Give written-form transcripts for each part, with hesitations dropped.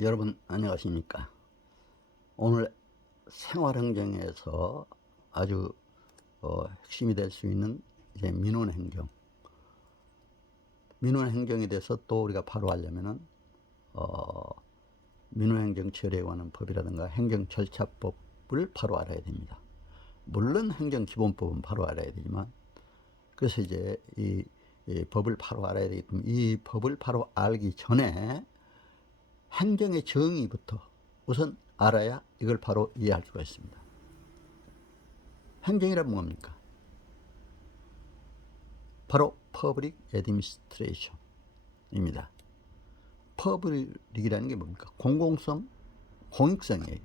여러분 안녕하십니까? 오늘 생활행정에서 아주 핵심이 될 수 있는 이제 민원행정, 민원행정에 대해서 또 우리가 바로 하려면은 민원행정 처리에 관한 법이라든가 행정절차법을 바로 알아야 됩니다. 물론 행정기본법은 바로 알아야 되지만, 그래서 이제 이 법을 바로 알아야 되기 때문에 이 법을 바로 알기 전에 행정의 정의부터 우선 알아야 이걸 바로 이해할 수가 있습니다. 행정이란 뭡니까? 바로 Public Administration입니다. 퍼블릭이라는 게 뭡니까? 공공성, 공익성이에요.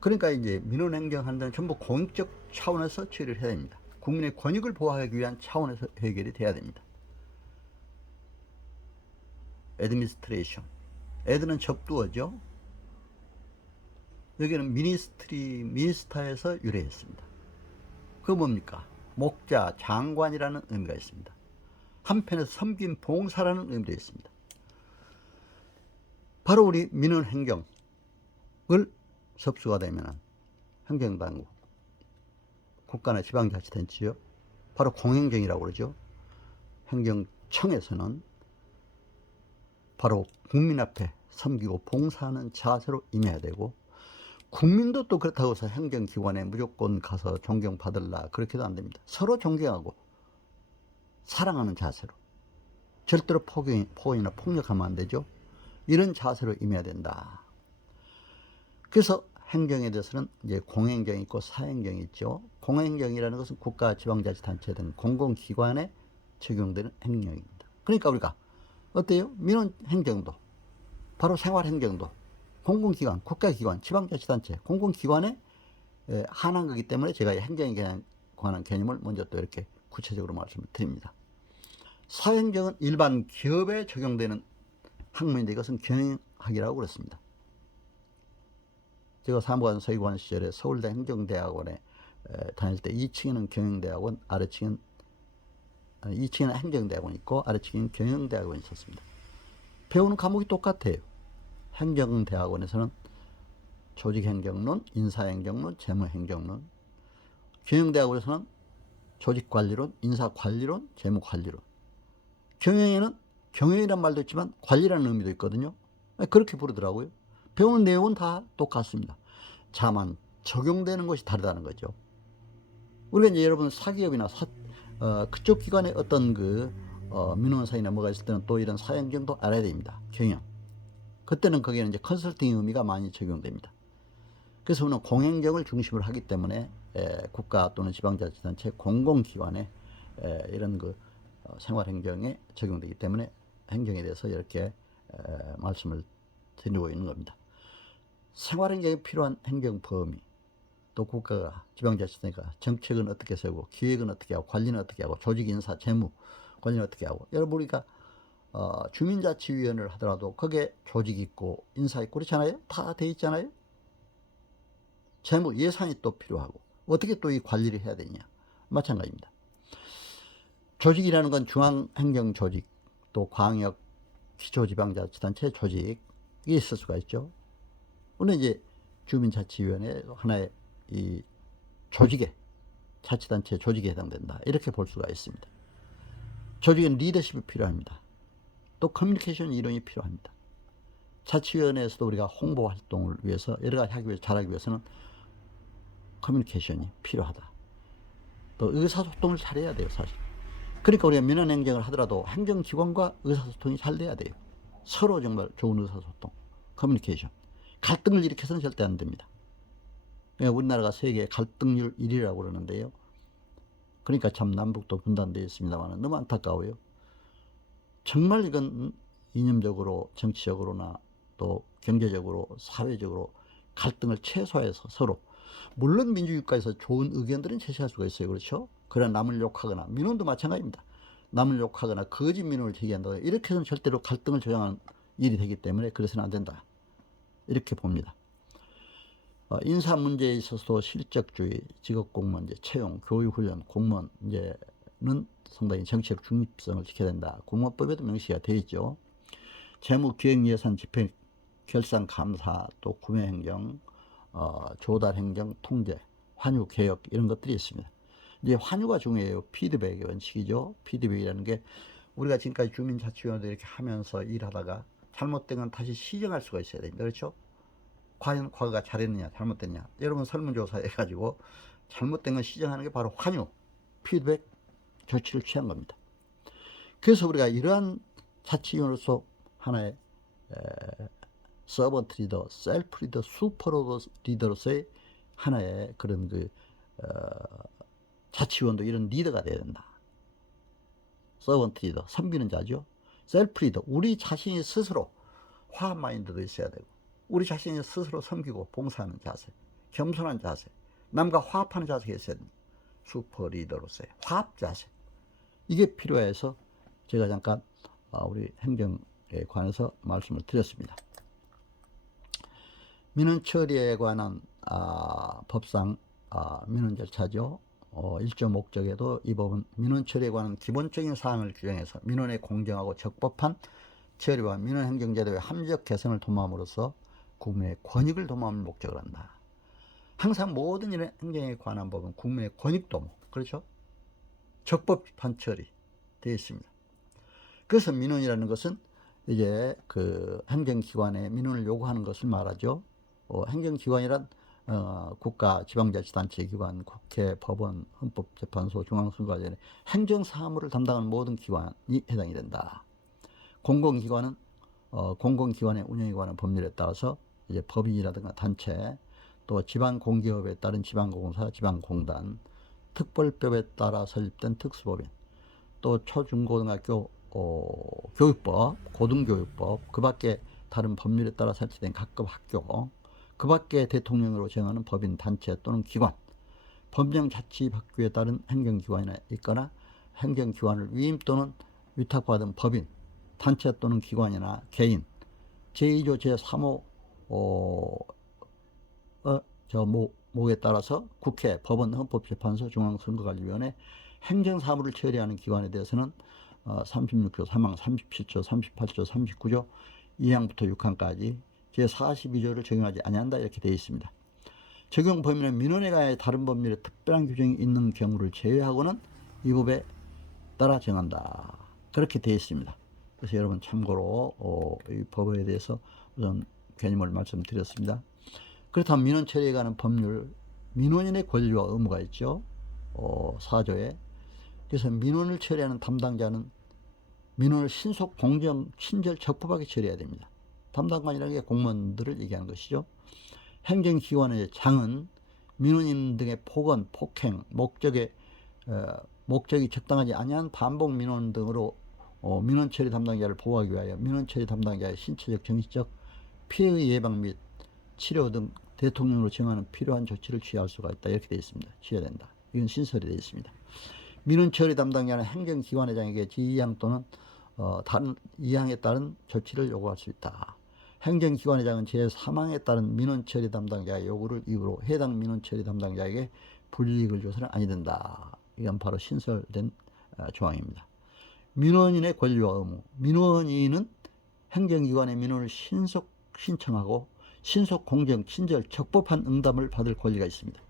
그러니까 이제 민원행정하는 데는 전부 공익적 차원에서 처리를 해야 됩니다. 국민의 권익을 보호하기 위한 차원에서 해결이 돼야 됩니다. 애드미니스트레이션. 애드는 접두어죠. 여기는 미니스타에서 유래했습니다. 그거 뭡니까? 목자, 장관이라는 의미가 있습니다. 한편에서 섬긴 봉사라는 의미도 있습니다. 바로 우리 민원행정을 접수가 되면 행정당국, 국가나 지방자치단체요, 바로 공행정이라고 그러죠. 행정청에서는 바로 국민 앞에 섬기고 봉사하는 자세로 임해야 되고, 국민도 또 그렇다고 해서 행정기관에 무조건 가서 존경받을라 그렇게도 안 됩니다. 서로 존경하고 사랑하는 자세로, 절대로 포용이나 폭력하면 안 되죠. 이런 자세로 임해야 된다. 그래서 행정에 대해서는 이제 공행정이 있고 사행정이 있죠. 공행정이라는 것은 국가, 지방자치단체 등 공공기관에 적용되는 행령입니다. 그러니까 우리가 어때요? 민원행정도, 바로 생활행정도 공공기관, 국가기관, 지방자치단체, 공공기관에 한한 거기 때문에 제가 행정에 관한 개념을 먼저 또 이렇게 구체적으로 말씀을 드립니다. 사행정은 일반 기업에 적용되는 학문인데 이것은 경영학이라고 그랬습니다. 제가 사무관, 서기관 시절에 서울대 행정대학원에 다닐 때 2층에는 경영대학원, 아래층은 2층에는 행정대학원이 있고 아래층에는 경영대학원이 있었습니다. 배우는 과목이 똑같아요. 행정대학원에서는 조직행정론, 인사행정론, 재무행정론, 경영대학원에서는 조직관리론, 인사관리론, 재무관리론. 경영에는 경영이란 말도 있지만 관리라는 의미도 있거든요. 그렇게 부르더라고요. 배우는 내용은 다 똑같습니다. 다만 적용되는 것이 다르다는 거죠. 우리가 이제 여러분 사기업이나 그쪽 기관에 어떤 민원사이나 뭐가 있을 때는 또 이런 사행정도 알아야 됩니다. 경영. 그때는 거기에는 이제 컨설팅 의미가 많이 적용됩니다. 그래서 우리는 공행정을 중심으로 하기 때문에 국가 또는 지방자치단체 공공기관에 이런 생활행정에 적용되기 때문에 행정에 대해서 이렇게 말씀을 드리고 있는 겁니다. 생활행정에 필요한 행정 범위, 또 국가가, 지방자치단체가 정책은 어떻게 세우고 기획은 어떻게 하고 관리는 어떻게 하고 조직, 인사, 재무 관리는 어떻게 하고, 여러분 우리가 주민자치위원회를 하더라도 거기에 조직 있고 인사 있고 그렇잖아요. 다 돼 있잖아요. 재무, 예산이 또 필요하고 어떻게 또 이 관리를 해야 되냐, 마찬가지입니다. 조직이라는 건 중앙행정조직, 또 광역, 기초지방자치단체 조직이 있을 수가 있죠. 오늘 이제 주민자치위원회 하나의 이 조직에, 자치단체 조직에 해당된다, 이렇게 볼 수가 있습니다. 조직은 리더십이 필요합니다. 또 커뮤니케이션 이론이 필요합니다. 자치위원회에서도 우리가 홍보 활동을 위해서 여러 가지 잘하기 위해서는 커뮤니케이션이 필요하다. 또 의사소통을 잘해야 돼요, 사실. 그러니까 우리가 민원행정을 하더라도 행정기관과 의사소통이 잘 돼야 돼요. 서로 정말 좋은 의사소통, 커뮤니케이션. 갈등을 일으켜서는 절대 안 됩니다. 우리나라가 세계 갈등률 1위라고 그러는데요. 그러니까 참 남북도 분단되어 있습니다만 너무 안타까워요. 정말 이건 이념적으로, 정치적으로나 또 경제적으로, 사회적으로 갈등을 최소화해서 서로, 물론 민주국가에서 좋은 의견들은 제시할 수가 있어요. 그렇죠? 그러나 남을 욕하거나, 민원도 마찬가지입니다. 남을 욕하거나 거짓 민원을 제기한다, 이렇게 해서는 절대로 갈등을 조장하는 일이 되기 때문에 그래서는 안 된다, 이렇게 봅니다. 인사 문제에 있어서도 실적주의, 직업공무원제, 채용, 교육훈련, 공무원 이제는 상당히 정치적 중립성을 지켜야 된다. 공무원법에도 명시가 되어 있죠. 재무, 기획, 예산, 집행, 결산 감사, 또 구매 행정, 조달 행정, 통제, 환유 개혁 이런 것들이 있습니다. 이제 환유가 중요해요. 피드백의 원칙이죠. 피드백이라는 게 우리가 지금까지 주민자치위원회 이렇게 하면서 일하다가 잘못된 건 다시 시정할 수가 있어야 됩니다. 그렇죠? 과연 과거가 잘했느냐 잘못됐냐, 여러분 설문조사 해가지고 잘못된 건 시정하는 게 바로 환유, 피드백 조치를 취한 겁니다. 그래서 우리가 이러한 자치위원으로서 하나의 서번트 리더, 셀프 리더, 슈퍼 리더로서의 하나의 그런 자치위원도 이런 리더가 돼야 된다. 서번트 리더, 섬기는 자죠. 셀프 리더, 우리 자신이 스스로 화합 마인드도 있어야 되고, 우리 자신이 스스로 섬기고 봉사하는 자세, 겸손한 자세, 남과 화합하는 자세가 있어야 됩니다. 슈퍼 리더로서의 화합 자세, 이게 필요해서 제가 잠깐 우리 행정에 관해서 말씀을 드렸습니다. 민원 처리에 관한 법상 민원 절차죠. 1조 목적에도 이 법은 민원 처리에 관한 기본적인 사항을 규정해서 민원의 공정하고 적법한 처리와 민원 행정 제도의 합리적 개선을 도모함으로써 국민의 권익을 도모함을 목적으로 한다. 항상 모든 일 행정에 관한 법은 국민의 권익 도모, 그렇죠? 적법한 처리 되어 있습니다. 그래서 민원이라는 것은 이제 그 행정기관에 민원을 요구하는 것을 말하죠. 행정기관이란 국가, 지방자치단체 기관, 국회, 법원, 헌법재판소, 중앙선거관리 행정사무를 담당하는 모든 기관이 해당이 된다. 공공기관은 공공기관의 운영에 관한 법률에 따라서 이제 법인이라든가 단체, 또 지방공기업에 따른 지방공사, 지방공단, 특별법에 따라 설립된 특수법인, 또 초중고등학교 교육법, 고등교육법, 그 밖에 다른 법률에 따라 설치된 각급 학교, 그 밖에 대통령으로 정하는 법인, 단체 또는 기관, 법령자치법규에 따른 행정기관이 있거나 행정기관을 위임 또는 위탁받은 법인, 단체 또는 기관이나 개인, 제2조 제3호 목에 따라서 국회, 법원, 헌법재판소, 중앙선거관리위원회 행정사무를 처리하는 기관에 대해서는 36조 3항, 37조, 38조, 39조 2항부터 6항까지 제42조를 적용하지 아니한다, 이렇게 되어 있습니다. 적용 범위는 민원에 관해 다른 법률에 특별한 규정이 있는 경우를 제외하고는 이 법에 따라 정한다, 그렇게 되어 있습니다. 그래서 여러분 참고로 이 법에 대해서 우선 개념을 말씀드렸습니다. 그렇다면 민원 처리에 관한 법률, 민원인의 권리와 의무가 있죠. 4조에. 그래서 민원을 처리하는 담당자는 민원을 신속, 공정, 친절, 적법하게 처리해야 됩니다. 담당관이라는 게 공무원들을 얘기하는 것이죠. 행정기관의 장은 민원인 등의 폭언, 폭행, 목적이 적당하지 아니한 반복 민원 등으로 민원 처리 담당자를 보호하기 위하여 민원 처리 담당자의 신체적, 정신적 피해의 예방 및 치료 등 대통령으로 정하는 필요한 조치를 취할 수가 있다, 이렇게 되어 있습니다. 취해야 된다. 이건 신설이 되어 있습니다. 민원 처리 담당자는 행정기관회장에게 제2항 또는 다른 2항에 따른 조치를 요구할 수 있다. 행정기관회장은 제3항에 따른 민원 처리 담당자의 요구를 이유로 해당 민원 처리 담당자에게 불이익을 줘서는 아니 된다. 이건 바로 신설된 조항입니다. 민원인의 권리와 의무. 민원인은 행정기관의 민원을 신속 신청하고 신속, 공정, 친절, 적법한 응답을 받을 권리가 있습니다.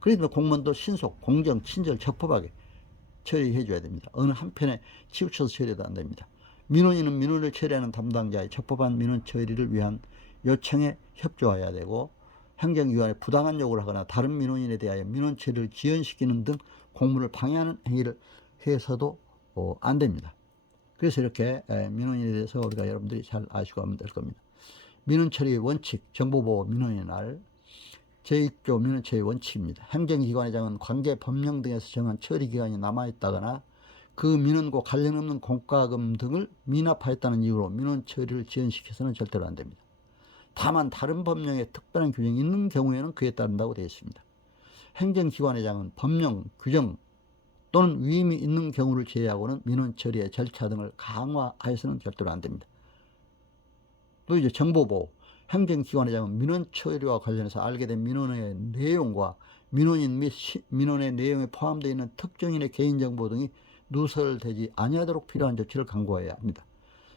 그러니까 공무원도 신속, 공정, 친절, 적법하게 처리해 줘야 됩니다. 어느 한편에 치우쳐서 처리해도 안 됩니다. 민원인은 민원을 처리하는 담당자의 적법한 민원 처리를 위한 요청에 협조해야 되고, 행정기관에 부당한 요구를 하거나 다른 민원인에 대하여 민원 처리를 지연시키는 등 공무를 방해하는 행위를 해서도 안 됩니다. 그래서 이렇게 민원인에 대해서 우리가 여러분들이 잘 아시고 하면 될 겁니다. 민원 처리 원칙, 정보보호 민원의 날, 제1조 민원 처리 원칙입니다. 행정기관회장은 관계 법령 등에서 정한 처리기간이 남아있다거나 그 민원과 관련 없는 공과금 등을 미납하였다는 이유로 민원 처리를 지연시켜서는 절대로 안 됩니다. 다만 다른 법령에 특별한 규정이 있는 경우에는 그에 따른다고 되어 있습니다. 행정기관회장은 법령, 규정 또는 위임이 있는 경우를 제외하고는 민원 처리의 절차 등을 강화하여서는 절대로 안 됩니다. 또 이제 정보보호. 행정기관회장은 민원 처리와 관련해서 알게 된 민원의 내용과 민원인 및 민원의 내용에 포함되어 있는 특정인의 개인정보 등이 누설되지 아니하도록 필요한 조치를 강구해야 합니다.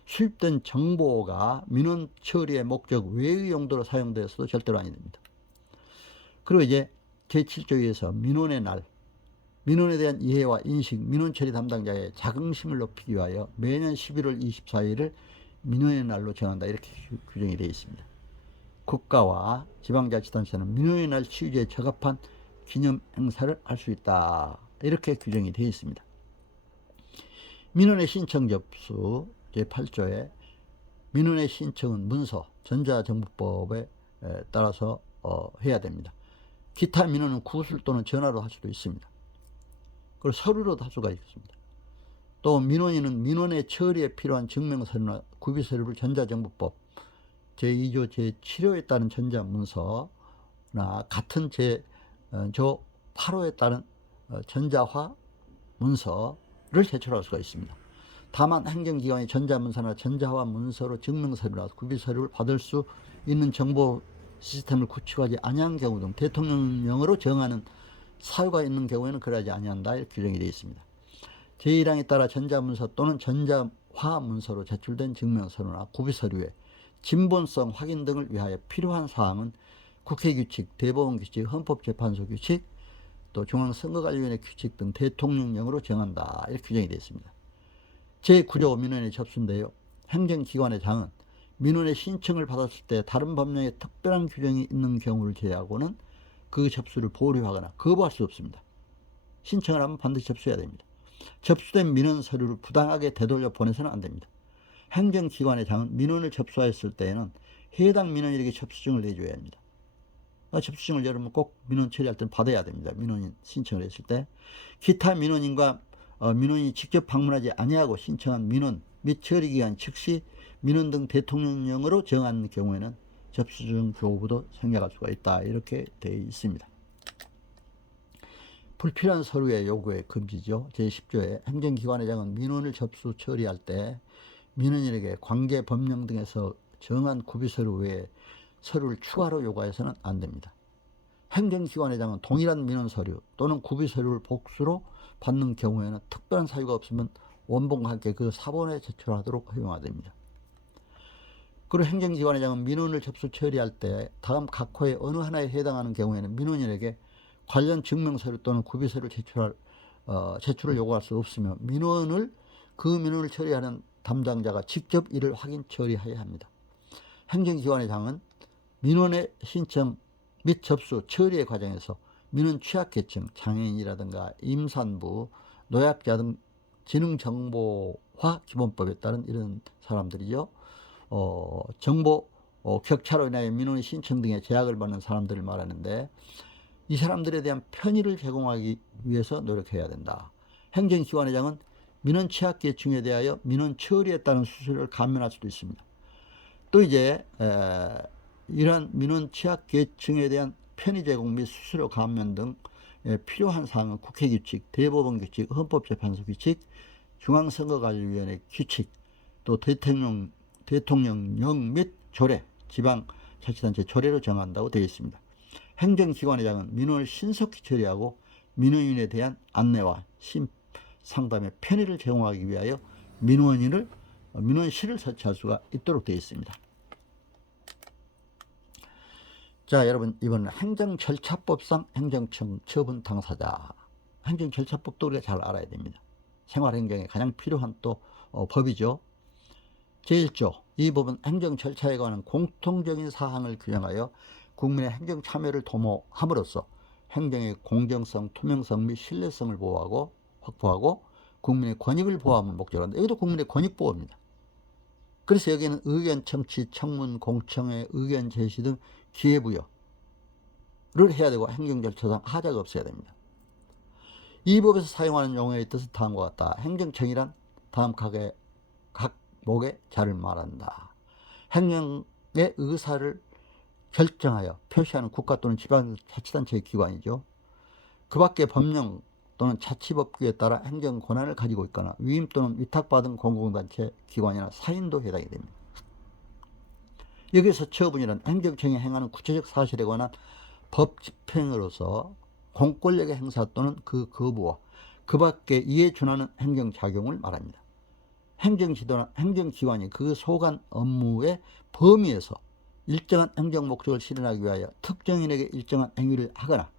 수입된 정보가 민원 처리의 목적 외의 용도로 사용되어서도 절대로 아니 됩니다. 그리고 이제 제7조에서 민원의 날, 민원에 대한 이해와 인식, 민원 처리 담당자의 자긍심을 높이기 위하여 매년 11월 24일을 민원의 날로 정한다. 이렇게 규정이 되어 있습니다. 국가와 지방자치단체는 민원의 날 취지에 적합한 기념 행사를 할 수 있다. 이렇게 규정이 되어 있습니다. 민원의 신청 접수 제8조에 민원의 신청은 문서, 전자정보법에 따라서 해야 됩니다. 기타 민원은 구술 또는 전화로 할 수도 있습니다. 그리고 서류로도 할 수가 있습니다. 또 민원인은 민원의 처리에 필요한 증명서류나 구비서류를 전자정보법 제2조 제7호에 따른 전자문서나 같은 조 8호에 따른 전자화 문서를 제출할 수가 있습니다. 다만 행정기관이 전자문서나 전자화 문서로 증명서류나 구비서류를 받을 수 있는 정보 시스템을 구축하지 아니한 경우 등 대통령령으로 정하는 사유가 있는 경우에는 그러하지 아니한다. 이렇게 규정이 되어 있습니다. 제1항에 따라 전자문서 또는 전자화 문서로 제출된 증명서류나 구비서류의 진본성 확인 등을 위하여 필요한 사항은 국회규칙, 대법원규칙, 헌법재판소 규칙, 또 중앙선거관리위원회 규칙 등 대통령령으로 정한다. 이렇게 규정이 되어 있습니다. 제9조 민원의 접수인데요. 행정기관의 장은 민원의 신청을 받았을 때 다른 법령에 특별한 규정이 있는 경우를 제외하고는 그 접수를 보류하거나 거부할 수 없습니다. 신청을 하면 반드시 접수해야 됩니다. 접수된 민원 서류를 부당하게 되돌려 보내서는 안 됩니다. 행정기관의 장은 민원을 접수하였을 때에는 해당 민원인에게 접수증을 내줘야 합니다. 접수증을 여러분 꼭 민원 처리할 때는 받아야 됩니다. 민원인 신청을 했을 때. 기타 민원인과 민원인이 직접 방문하지 아니하고 신청한 민원 및 처리기간 즉시 민원 등 대통령령으로 정한 경우에는 접수증 교부도 생략할 수가 있다. 이렇게 되어 있습니다. 불필요한 서류의 요구의 금지죠. 제10조에 행정기관의 장은 민원을 접수 처리할 때 민원인에게 관계 법령 등에서 정한 구비서류 외에 서류를 추가로 요구해서는 안 됩니다. 행정기관의 장은 동일한 민원 서류 또는 구비서류를 복수로 받는 경우에는 특별한 사유가 없으면 원본과 함께 그 사본에 제출하도록 허용됩니다. 그리고 행정기관의 장은 민원을 접수 처리할 때 다음 각 호의 어느 하나에 해당하는 경우에는 민원인에게 관련 증명서류 또는 구비서류를 제출을 요구할 수 없으며 그 민원을 처리하는 담당자가 직접 이를 확인 처리해야 합니다. 행정기관의 장은 민원의 신청 및 접수 처리의 과정에서 민원 취약계층, 장애인이라든가 임산부, 노약자 등 지능정보화 기본법에 따른 이런 사람들이죠. 정보 격차로 인하여 민원의 신청 등의 제약을 받는 사람들을 말하는데 이 사람들에 대한 편의를 제공하기 위해서 노력해야 된다. 행정기관의 장은 민원 취약계층에 대하여 민원 처리에 따른 수수료를 감면할 수도 있습니다. 또 이제 이러한 민원 취약계층에 대한 편의 제공 및 수수료 감면 등 필요한 사항은 국회규칙, 대법원규칙, 헌법재판소 규칙, 중앙선거관리위원회 규칙, 또 대통령령 및 조례, 지방자치단체 조례로 정한다고 되어 있습니다. 행정기관의 장은 민원을 신속히 처리하고 민원인에 대한 안내와 상담의 편의를 제공하기 위하여 민원실을 설치할 수가 있도록 되어 있습니다. 자, 여러분 이번은 행정절차법상 행정청 처분 당사자. 행정절차법도 우리가 잘 알아야 됩니다. 생활행정에 가장 필요한 또 법이죠. 제1조 이 법은 행정절차에 관한 공통적인 사항을 규정하여 국민의 행정참여를 도모함으로써 행정의 공정성, 투명성 및 신뢰성을 확보하고 국민의 권익을 보호함을 목적으로 한다. 이것도 국민의 권익보호입니다. 그래서 여기는 의견 청취, 청문, 공청회, 의견 제시 등 기회부여를 해야 되고 행정절차상 하자가 없어야 됩니다. 이 법에서 사용하는 용어의 뜻은 다음과 같다. 행정청이란 다음 각목의 자를 말한다. 행정의 의사를 결정하여 표시하는 국가 또는 지방자치단체의 기관이죠. 그 밖에 법령 또는 자치법규에 따라 행정 권한을 가지고 있거나 위임 또는 위탁받은 공공단체 기관이나 사인도 해당이 됩니다. 여기서 처분이란 행정청이 행하는 구체적 사실에 관한 법 집행으로서 공권력의 행사 또는 그 거부와 그 밖에 이에 준하는 행정작용을 말합니다. 행정지도나 행정기관이 그 소관 업무의 범위에서 일정한 행정 목적을 실현하기 위하여 특정인에게 일정한 행위를 하거나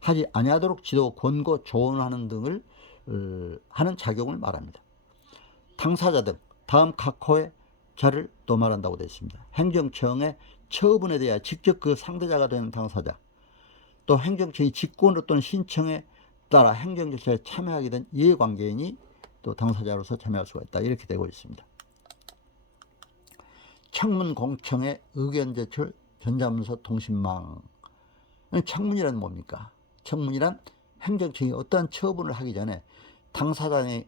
하지 아니하도록 지도, 권고, 조언하는 등을 하는 작용을 말합니다. 당사자 등 다음 각호의 자를 또 말한다고 되어 있습니다. 행정청의 처분에 대하여 직접 그 상대자가 되는 당사자, 또 행정청이 직권으로 또는 신청에 따라 행정 절차에 참여하게 된 이해관계인이 또 당사자로서 참여할 수가 있다. 이렇게 되고 있습니다. 청문 공청의 의견 제출 전자문서 통신망. 청문이란 뭡니까? 청문이란 행정청이 어떠한 처분을 하기 전에 당사자 등의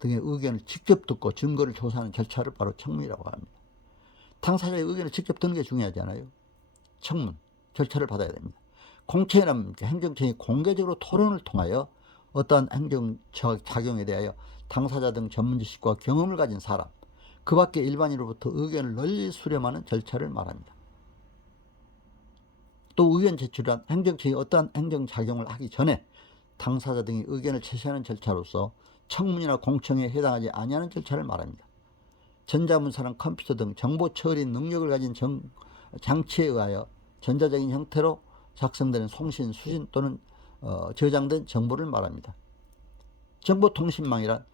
의견을 직접 듣고 증거를 조사하는 절차를 바로 청문이라고 합니다. 당사자의 의견을 직접 듣는 게 중요하지 않아요? 청문 절차를 받아야 됩니다. 공청회란 행정청이 공개적으로 토론을 통하여 어떠한 행정 작용에 대하여 당사자 등 전문 지식과 경험을 가진 사람, 그 밖에 일반인으로부터 의견을 널리 수렴하는 절차를 말합니다. 또 의견 제출한 행정청이 어떠한 행정작용을 하기 전에 당사자 등의 의견을 제시하는 절차로서 청문이나 공청회에 해당하지 아니하는 절차를 말합니다. 전자문서랑 컴퓨터 등 정보 처리 능력을 가진 장치에 의하여 전자적인 형태로 작성되는 송신, 수신 또는 저장된 정보를 말합니다. 정보통신망이란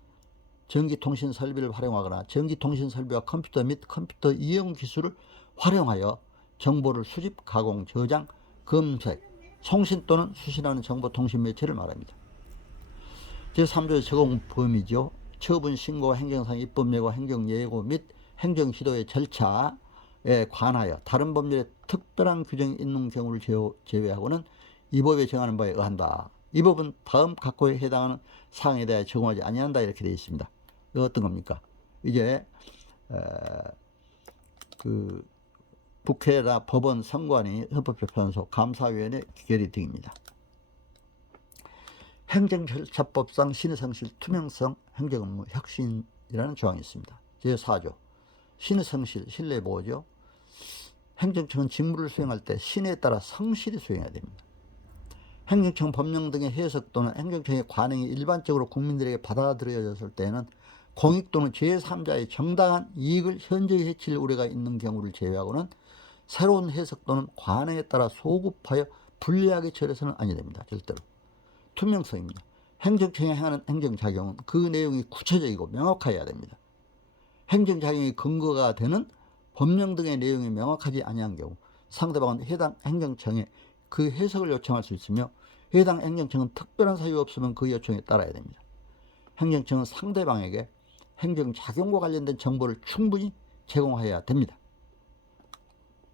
전기통신 설비를 활용하거나 전기통신 설비와 컴퓨터 및 컴퓨터 이용 기술을 활용하여 정보를 수집, 가공, 저장, 검색, 송신 또는 수신하는 정보통신 매체를 말합니다. 제3조의 적용 범위죠. 처분, 신고, 행정상, 입법예고, 행정예고 및 행정지도의 절차에 관하여 다른 법률에 특별한 규정이 있는 경우를 제외하고는 이 법에 정하는 바에 의한다. 이 법은 다음 각호에 해당하는 사항에 대해 적용하지 아니한다. 이렇게 되어 있습니다. 이거 어떤 겁니까? 이제 그 국회나 법원, 선관위, 헌법재판소, 감사위원회 결의 등입니다. 행정절차법상 신의성실, 투명성, 행정업무 혁신이라는 조항이 있습니다. 제4조 신의성실, 신뢰보호죠. 행정청은 직무를 수행할 때 신의에 따라 성실히 수행해야 됩니다. 행정청 법령 등의 해석 또는 행정청의 관행이 일반적으로 국민들에게 받아들여졌을 때에는 공익 또는 제3자의 정당한 이익을 현저히 해칠 우려가 있는 경우를 제외하고는 새로운 해석 또는 관행에 따라 소급하여 불리하게 처리해서는 아니 됩니다. 절대로. 투명성입니다. 행정청이 행하는 행정작용은 그 내용이 구체적이고 명확해야 됩니다. 행정작용의 근거가 되는 법령 등의 내용이 명확하지 아니한 경우 상대방은 해당 행정청에 그 해석을 요청할 수 있으며 해당 행정청은 특별한 사유 없으면 그 요청에 따라야 됩니다. 행정청은 상대방에게 행정작용과 관련된 정보를 충분히 제공해야 됩니다.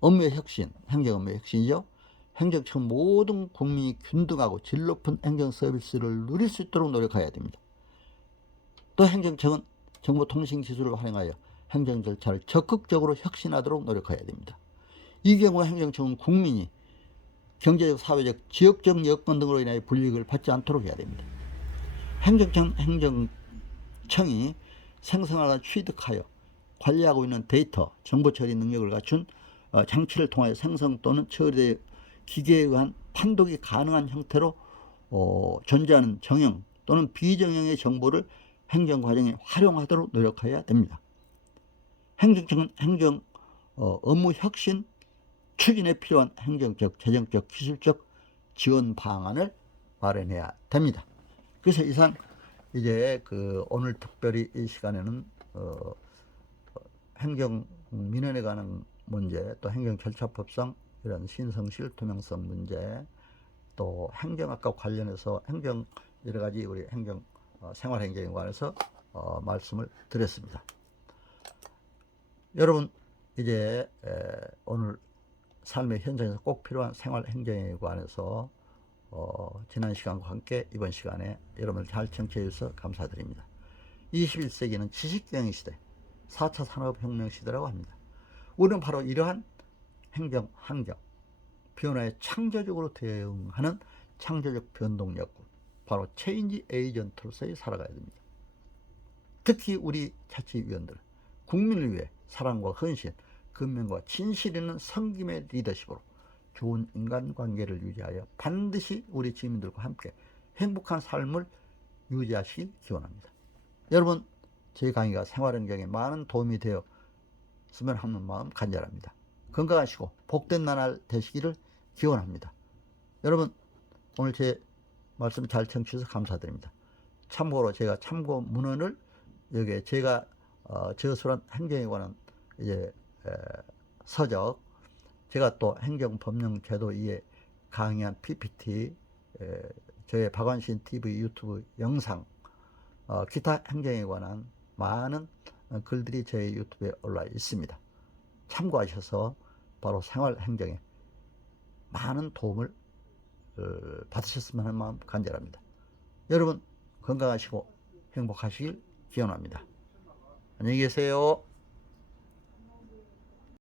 업무의 혁신, 행정업무의 혁신이죠. 행정청 모든 국민이 균등하고 질 높은 행정 서비스를 누릴 수 있도록 노력해야 됩니다. 또 행정청은 정보통신기술을 활용하여 행정 절차를 적극적으로 혁신하도록 노력해야 됩니다. 이 경우 행정청은 국민이 경제적, 사회적, 지역적 여건 등으로 인하여 불이익을 받지 않도록 해야 됩니다. 행정청이 생성하거나 취득하여 관리하고 있는 데이터, 정보 처리 능력을 갖춘 장치를 통하여 생성 또는 처리의 기계에 의한 판독이 가능한 형태로 존재하는 정형 또는 비정형의 정보를 행정과정에 활용하도록 노력해야 됩니다. 행정청은 행정 업무 혁신 추진에 필요한 행정적, 재정적, 기술적 지원 방안을 마련해야 됩니다. 그래서 이상 이제 오늘 특별히 이 시간에는 행정 민원에 관한 문제, 또 행정절차법상 이런 신성실, 투명성 문제, 또 행정학과 관련해서 행정 여러 가지 우리 행정 생활행정에 관해서 말씀을 드렸습니다. 여러분 이제 오늘 삶의 현장에서 꼭 필요한 생활행정에 관해서 지난 시간과 함께 이번 시간에 여러분을 잘 청취해 주셔서 감사드립니다. 21세기는 지식경영 시대, 4차 산업혁명 시대라고 합니다. 우리는 바로 이러한 행정, 환경, 변화에 창조적으로 대응하는 창조적 변동력군, 바로 체인지 에이전트로서의 살아가야 됩니다. 특히 우리 자치위원들, 국민을 위해 사랑과 헌신, 근면과 진실 있는 섬김의 리더십으로 좋은 인간관계를 유지하여 반드시 우리 시민들과 함께 행복한 삶을 유지하시길 기원합니다. 여러분 저희 강의가 생활환경에 많은 도움이 되었으면 하는 마음 간절합니다. 건강하시고 복된 나날 되시기를 기원합니다. 여러분, 오늘 제 말씀 잘 청취해서 감사드립니다. 참고로 제가 참고 문헌을 여기에 제가 저술한 행정에 관한 이제 서적, 제가 또 행정법령제도 2에 강의한 PPT, 저의 박완신 TV 유튜브 영상, 기타 행정에 관한 많은 글들이 제 유튜브에 올라 있습니다. 참고하셔서 바로 생활 행정에 많은 도움을 받으셨으면 하는 마음 간절합니다. 여러분 건강하시고 행복하시길 기원합니다. 안녕히 계세요.